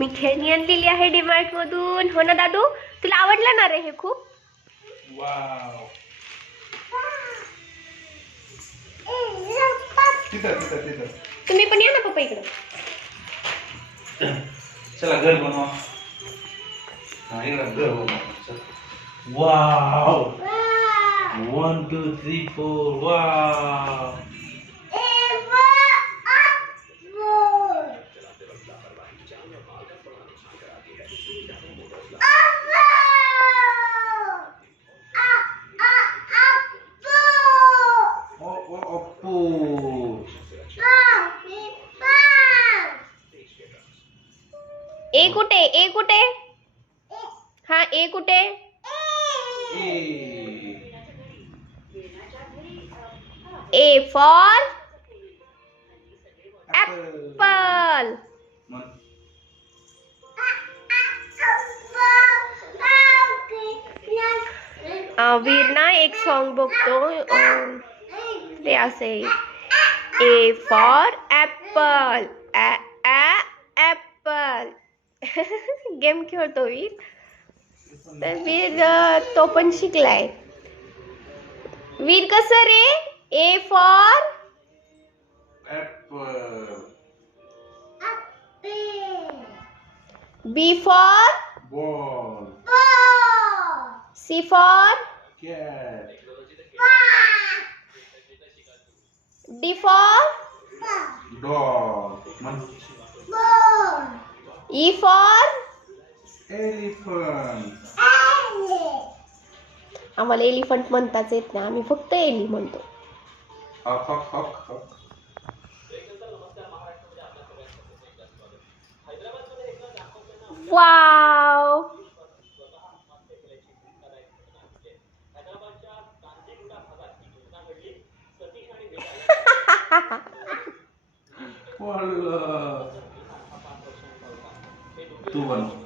मी खेळणी आणलेली आहे डीमार्ट मधून. हो ना दादू, तुला आवडलं ना रे हे खूप? वाव. तुम्ही पण या ना पप्पा इकडं. चला घर बनवा. हा इकडं घर बनवा. वाव. 1 2 3 4. वाव. ए कुठे? ए कुठे? हा ए कुठे? ए फॉर ऍपल. वीर ना एक सॉन्ग बघतो ते असे. A for apple. Apple. Game खेळतो वीर. तर वीर तो पण शिकलाय. वीर कसं रे? A for apple. B for ball. C for cat. D for dog. E for elephant. आम्हाला एलिफंट म्हणताच येत नाही, आम्ही फक्त एली म्हणतो. हक हक हक हक. वाव. तू बन.